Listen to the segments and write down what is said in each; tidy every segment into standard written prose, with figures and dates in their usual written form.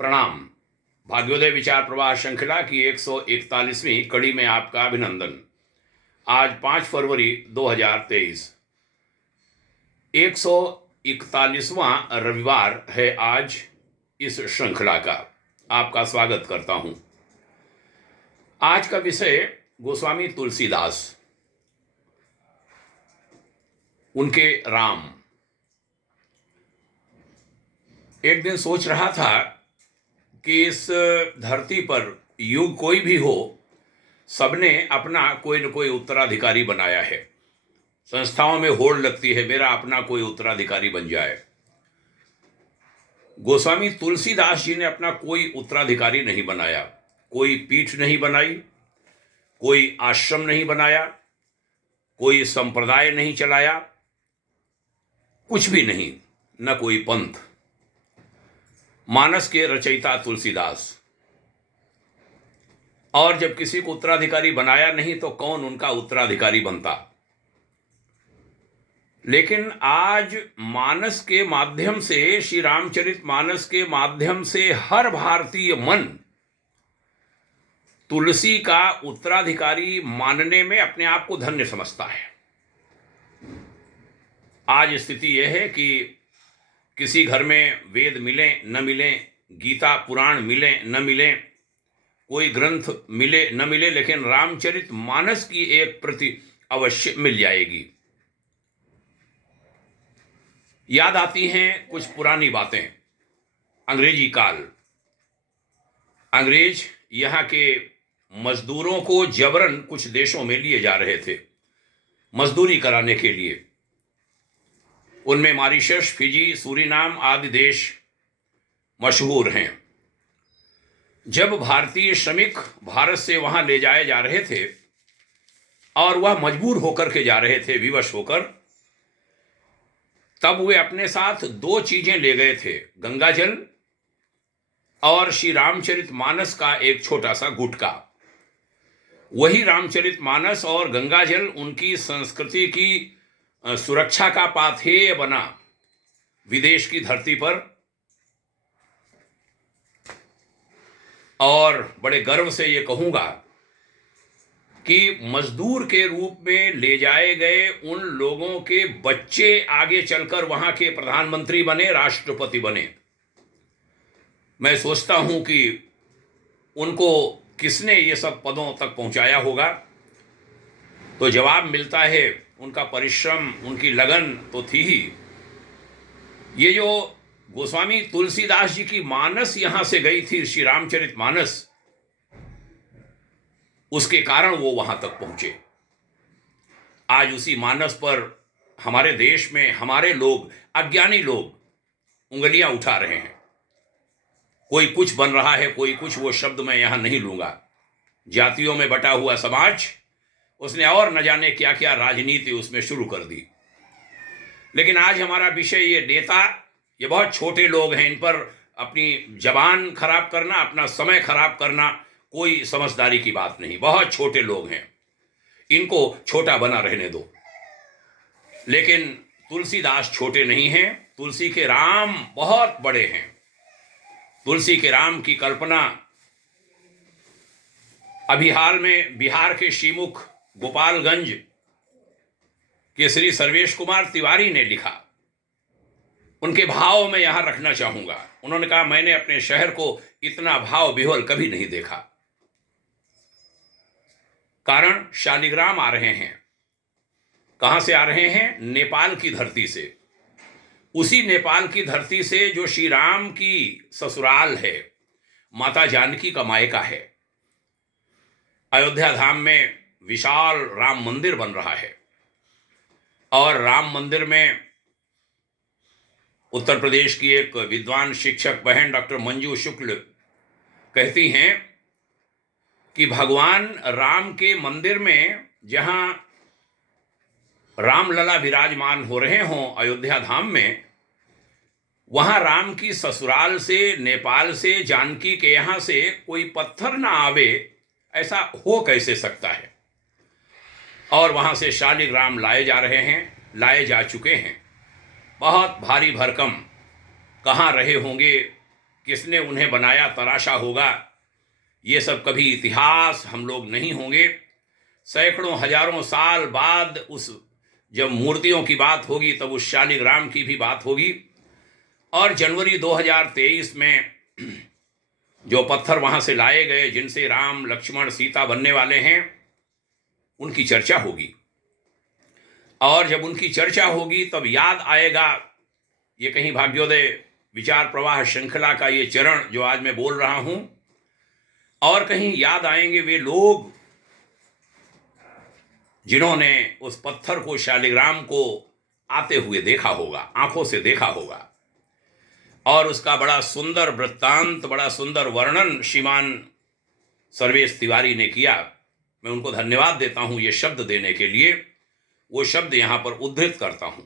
प्रणाम। भाग्योदय विचार प्रवाह श्रृंखला की 141वीं कड़ी में आपका अभिनंदन। आज 5 फरवरी 2023, 141वां रविवार है आज इस श्रृंखला का। आपका स्वागत करता हूं। आज का विषय गोस्वामी तुलसीदास, उनके राम। एक दिन सोच रहा था कि इस धरती पर युग कोई भी हो, सबने अपना कोई न कोई उत्तराधिकारी बनाया है। संस्थाओं में होड़ लगती है, मेरा अपना कोई उत्तराधिकारी बन जाए। गोस्वामी तुलसीदास जी ने अपना कोई उत्तराधिकारी नहीं बनाया, कोई पीठ नहीं बनाई, कोई आश्रम नहीं बनाया, कोई संप्रदाय नहीं चलाया, कुछ भी नहीं, न कोई पंथ। मानस के रचयिता तुलसीदास। और जब किसी को उत्तराधिकारी बनाया नहीं तो कौन उनका उत्तराधिकारी बनता। लेकिन आज मानस के माध्यम से, श्री रामचरित मानस के माध्यम से हर भारतीय मन तुलसी का उत्तराधिकारी मानने में अपने आप को धन्य समझता है। आज स्थिति यह है कि किसी घर में वेद मिले न मिले, गीता पुराण मिले न मिले, कोई ग्रंथ मिले न मिले, लेकिन रामचरित मानस की एक प्रति अवश्य मिल जाएगी। याद आती हैं कुछ पुरानी बातें। अंग्रेजी काल, अंग्रेज यहाँ के मजदूरों को जबरन कुछ देशों में लिए जा रहे थे मजदूरी कराने के लिए। उनमें मॉरिशस, फिजी, सूरीनाम आदि देश मशहूर हैं। जब भारतीय श्रमिक भारत से वहां ले जाए जा रहे थे और वह मजबूर होकर के जा रहे थे, विवश होकर, तब वे अपने साथ 2 चीजें ले गए थे, गंगा जल और श्री रामचरित मानस का एक छोटा सा गुटका। वही रामचरित मानस और गंगा जल उनकी संस्कृति की सुरक्षा का पाथेय बना विदेश की धरती पर। और बड़े गर्व से ये कहूंगा कि मजदूर के रूप में ले जाए गए उन लोगों के बच्चे आगे चलकर वहां के प्रधानमंत्री बने, राष्ट्रपति बने। मैं सोचता हूं कि उनको किसने ये सब पदों तक पहुंचाया होगा, तो जवाब मिलता है उनका परिश्रम, उनकी लगन तो थी ही। ये जो गोस्वामी तुलसीदास जी की मानस यहां से गई थी, श्री रामचरित मानस, उसके कारण वो वहां तक पहुंचे। आज उसी मानस पर हमारे देश में हमारे लोग, अज्ञानी लोग, उंगलियां उठा रहे हैं। कोई कुछ बन रहा है, कोई कुछ, वो शब्द मैं यहां नहीं लूंगा। जातियों में बटा हुआ समाज, उसने और न जाने क्या क्या राजनीति उसमें शुरू कर दी। लेकिन आज हमारा विषय ये नेता, ये बहुत छोटे लोग हैं, इन पर अपनी जबान खराब करना, अपना समय खराब करना कोई समझदारी की बात नहीं। बहुत छोटे लोग हैं, इनको छोटा बना रहने दो। लेकिन तुलसीदास छोटे नहीं हैं, तुलसी के राम बहुत बड़े हैं। तुलसी के राम की कल्पना अभी हाल में बिहार के श्रीमुख गोपालगंज के श्री सर्वेश कुमार तिवारी ने लिखा। उनके भाव में यहां रखना चाहूंगा। उन्होंने कहा, मैंने अपने शहर को इतना भाव विह्वल कभी नहीं देखा। कारण शालिग्राम आ रहे हैं। कहां से आ रहे हैं? नेपाल की धरती से। उसी नेपाल की धरती से जो श्री राम की ससुराल है, माता जानकी का मायका है। अयोध्या धाम में विशाल राम मंदिर बन रहा है और राम मंदिर में उत्तर प्रदेश की एक विद्वान शिक्षक बहन डॉक्टर मंजू शुक्ल कहती हैं कि भगवान राम के मंदिर में जहां रामलला विराजमान हो रहे हों अयोध्या धाम में, वहां राम की ससुराल से, नेपाल से, जानकी के यहां से कोई पत्थर ना आवे, ऐसा हो कैसे सकता है? और वहां से शालिग्राम लाए जा रहे हैं, लाए जा चुके हैं। बहुत भारी भरकम कहाँ रहे होंगे किसने उन्हें बनाया तराशा होगा, ये सब कभी इतिहास हम लोग नहीं होंगे। सैकड़ों हजारों साल बाद उस जब मूर्तियों की बात होगी तब उस शालिग्राम की भी बात होगी। और जनवरी 2023 में जो पत्थर वहां से लाए गए, जिनसे राम लक्ष्मण सीता बनने वाले हैं, उनकी चर्चा होगी। और जब उनकी चर्चा होगी तब याद आएगा ये कहीं भाग्योदय विचार प्रवाह श्रृंखला का ये चरण जो आज मैं बोल रहा हूं, और कहीं याद आएंगे वे लोग जिन्होंने उस पत्थर को, शालिग्राम को आते हुए देखा होगा, आंखों से देखा होगा। और उसका बड़ा सुंदर वृत्तांत, बड़ा सुंदर वर्णन श्रीमान सर्वेश तिवारी ने किया। मैं उनको धन्यवाद देता हूं ये शब्द देने के लिए। वो शब्द यहां पर उद्धृत करता हूं।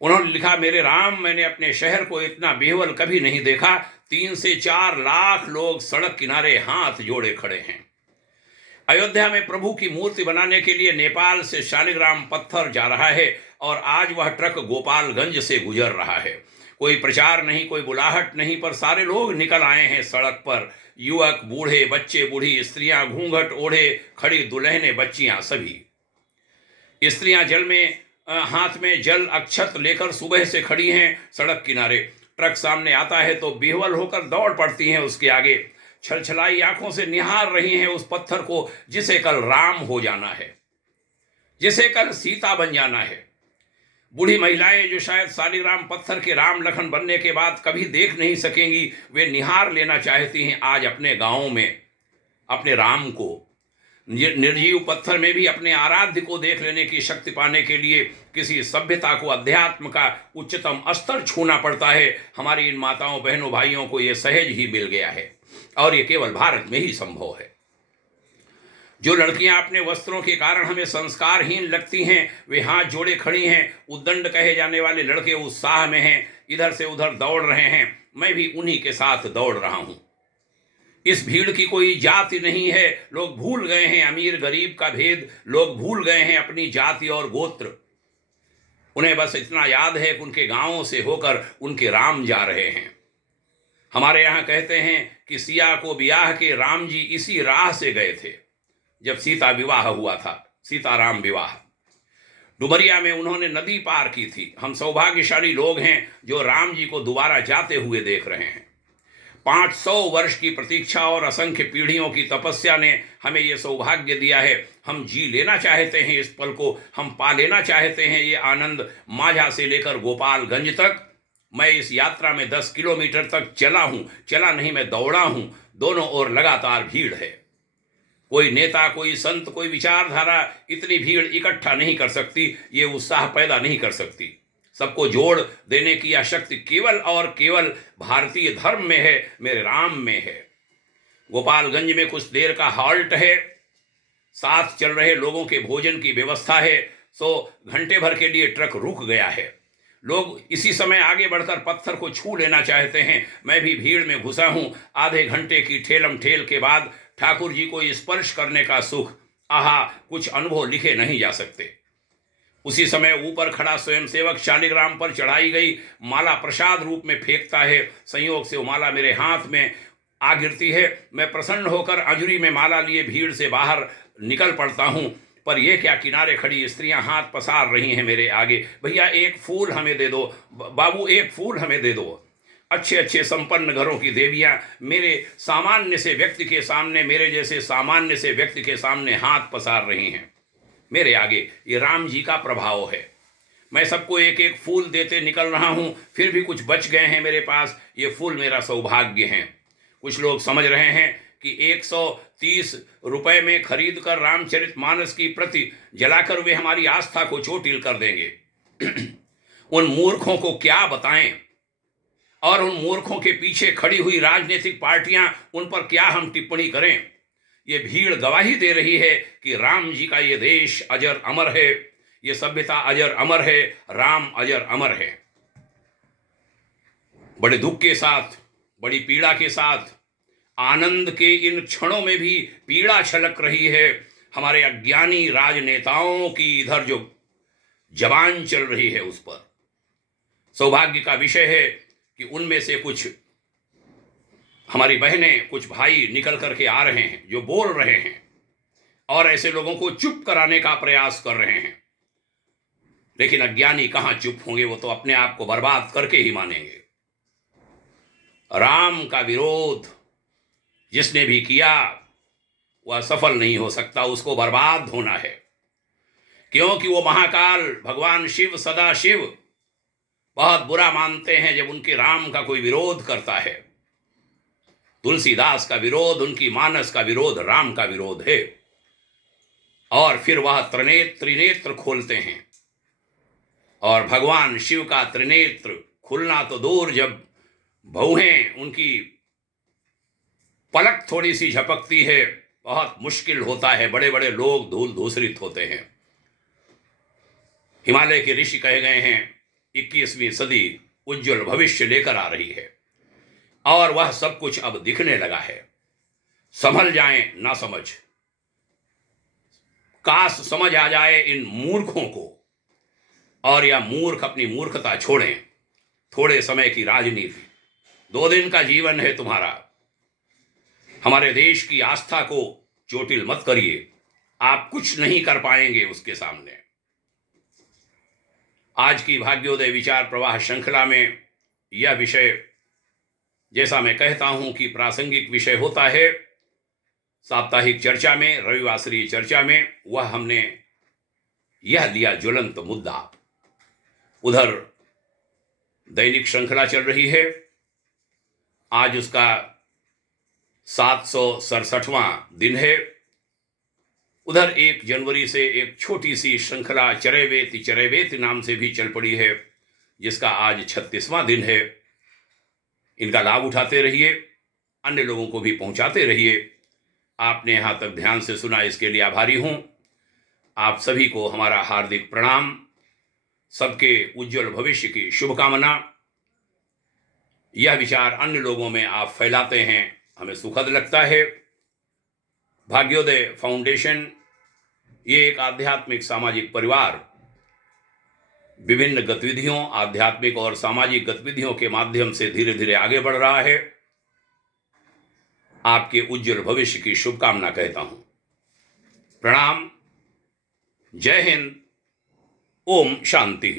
उन्होंने लिखा, मेरे राम, मैंने अपने शहर को इतना बेहवल कभी नहीं देखा। 3 से 4 लाख लोग सड़क किनारे हाथ जोड़े खड़े हैं। अयोध्या में प्रभु की मूर्ति बनाने के लिए नेपाल से शालिग्राम पत्थर जा रहा है और आज वह ट्रक गोपालगंज से गुजर रहा है। कोई प्रचार नहीं, कोई बुलाहट नहीं, पर सारे लोग निकल आए हैं सड़क पर। युवक, बूढ़े, बच्चे, बूढ़ी, स्त्रियां घूंघट ओढ़े खड़ी, दुल्हनें, बच्चियां, सभी स्त्रियां जल में हाथ में जल अक्षत लेकर सुबह से खड़ी हैं सड़क किनारे। ट्रक सामने आता है तो बेहवल होकर दौड़ पड़ती हैं उसके आगे, छलछलाई आंखों से निहार रही हैं उस पत्थर को जिसे कल राम हो जाना है, जिसे कल सीता बन जाना है। बूढ़ी महिलाएं जो शायद शालिग्राम पत्थर के राम लखन बनने के बाद कभी देख नहीं सकेंगी, वे निहार लेना चाहती हैं आज अपने गांवों में अपने राम को। निर्जीव पत्थर में भी अपने आराध्य को देख लेने की शक्ति पाने के लिए किसी सभ्यता को, अध्यात्म का उच्चतम स्तर छूना पड़ता है। हमारी इन माताओं, बहनों, भाइयों को यह सहज ही मिल गया है और ये केवल भारत में ही संभव है। जो लड़कियां अपने वस्त्रों के कारण हमें संस्कारहीन लगती हैं, वे हाथ जोड़े खड़ी हैं। उद्दंड कहे जाने वाले लड़के उत्साह में हैं, इधर से उधर दौड़ रहे हैं। मैं भी उन्हीं के साथ दौड़ रहा हूं। इस भीड़ की कोई जाति नहीं है। लोग भूल गए हैं अमीर गरीब का भेद, लोग भूल गए हैं अपनी जाति और गोत्र। उन्हें बस इतना याद है कि उनके गांवों से होकर उनके राम जा रहे हैं। हमारे यहाँ कहते हैं कि सिया को ब्याह के राम जी इसी राह से गए थे जब सीता विवाह हुआ था, सीताराम विवाह। डुमरिया में उन्होंने नदी पार की थी। हम सौभाग्यशाली लोग हैं जो राम जी को दोबारा जाते हुए देख रहे हैं। 500 वर्ष की प्रतीक्षा और असंख्य पीढ़ियों की तपस्या ने हमें ये सौभाग्य दिया है। हम जी लेना चाहते हैं इस पल को, हम पा लेना चाहते हैं ये आनंद। माझा से लेकर गोपालगंज तक मैं इस यात्रा में 10 किलोमीटर तक चला हूं, चला नहीं, मैं दौड़ा हूं। दोनों ओर लगातार भीड़ है। कोई नेता, कोई संत, कोई विचारधारा इतनी भीड़ इकट्ठा नहीं कर सकती, ये उत्साह पैदा नहीं कर सकती। सबको जोड़ देने की यह शक्ति केवल और केवल भारतीय धर्म में है, मेरे राम में है। गोपालगंज में कुछ देर का हॉल्ट है, साथ चल रहे लोगों के भोजन की व्यवस्था है, सो घंटे भर के लिए ट्रक रुक गया है। लोग इसी समय आगे बढ़कर पत्थर को छू लेना चाहते हैं। मैं भी भीड़ में घुसा हूं। आधे घंटे की ठेलम ठेल के बाद ठाकुर जी को स्पर्श करने का सुख, आहा, कुछ अनुभव लिखे नहीं जा सकते। उसी समय ऊपर खड़ा स्वयंसेवक शालिग्राम पर चढ़ाई गई माला प्रसाद रूप में फेंकता है। संयोग से वो माला मेरे हाथ में आ गिरती है। मैं प्रसन्न होकर अंजुरी में माला लिए भीड़ से बाहर निकल पड़ता हूं। पर यह क्या, किनारे खड़ी स्त्रियां हाथ पसार रही हैं मेरे आगे। भैया एक फूल हमें दे दो, बाबू एक फूल हमें दे दो। अच्छे अच्छे संपन्न घरों की देवियां मेरे सामान्य से व्यक्ति के सामने, मेरे जैसे सामान्य से व्यक्ति के सामने हाथ पसार रही हैं मेरे आगे। ये राम जी का प्रभाव है। मैं सबको एक एक फूल देते निकल रहा हूं, फिर भी कुछ बच गए हैं मेरे पास। ये फूल मेरा सौभाग्य है। कुछ लोग समझ रहे हैं कि 130 रुपए में खरीद कर रामचरितमानस की प्रति जलाकर वे हमारी आस्था को चोटिल कर देंगे। उन मूर्खों को क्या बताएं, और उन मूर्खों के पीछे खड़ी हुई राजनीतिक पार्टियां, उन पर क्या हम टिप्पणी करें। ये भीड़ गवाही दे रही है कि राम जी का ये देश अजर अमर है, ये सभ्यता अजर अमर है, राम अजर अमर है। बड़े दुख के साथ, बड़ी पीड़ा के साथ, आनंद के इन क्षणों में भी पीड़ा छलक रही है। हमारे अज्ञानी राजनेताओं की इधर जो जबान चल रही है उस पर। सौभाग्य का विषय है कि उनमें से कुछ हमारी बहनें, कुछ भाई निकल करके आ रहे हैं जो बोल रहे हैं और ऐसे लोगों को चुप कराने का प्रयास कर रहे हैं। लेकिन अज्ञानी कहां चुप होंगे, वो तो अपने आप को बर्बाद करके ही मानेंगे। राम का विरोध जिसने भी किया वह सफल नहीं हो सकता, उसको बर्बाद होना है, क्योंकि वो महाकाल भगवान शिव, सदा शिव बहुत बुरा मानते हैं जब उनके राम का कोई विरोध करता है। तुलसीदास का विरोध, उनकी मानस का विरोध राम का विरोध है। और फिर वह त्रिनेत्र खोलते हैं, और भगवान शिव का त्रिनेत्र खुलना तो दूर, जब भौहें उनकी पलक थोड़ी सी झपकती है बहुत मुश्किल होता है। बड़े बड़े लोग धूल धूसरित होते हैं। हिमालय के ऋषि कहे गए हैं 21वीं सदी उज्जवल भविष्य लेकर आ रही है, और वह सब कुछ अब दिखने लगा है। संभल जाएं ना समझ, काश समझ आ जाए इन मूर्खों को, और यह मूर्ख अपनी मूर्खता छोड़ें। थोड़े समय की राजनीति, 2 दिन का जीवन है तुम्हारा। हमारे देश की आस्था को चोटिल मत करिए, आप कुछ नहीं कर पाएंगे उसके सामने। आज की भाग्योदय विचार प्रवाह श्रृंखला में यह विषय, जैसा मैं कहता हूं कि प्रासंगिक विषय होता है, साप्ताहिक चर्चा में, रविवासरीय चर्चा में, वह हमने यह लिया ज्वलंत मुद्दा। उधर दैनिक श्रृंखला चल रही है, आज उसका 767वां दिन है। उधर 1 जनवरी से एक छोटी सी श्रृंखला चरैवेति नाम से भी चल पड़ी है, जिसका आज 36वां दिन है। इनका लाभ उठाते रहिए, अन्य लोगों को भी पहुंचाते रहिए। आपने यहां तक ध्यान से सुना, इसके लिए आभारी हूं। आप सभी को हमारा हार्दिक प्रणाम, सबके उज्जवल भविष्य की शुभकामना। यह विचार अन्य लोगों में आप फैलाते हैं, हमें सुखद लगता है। भाग्योदय फाउंडेशन ये एक आध्यात्मिक सामाजिक परिवार विभिन्न गतिविधियों, आध्यात्मिक और सामाजिक गतिविधियों के माध्यम से धीरे धीरे आगे बढ़ रहा है। आपके उज्जवल भविष्य की शुभकामना कहता हूं। प्रणाम, जय हिंद, ओम शांति।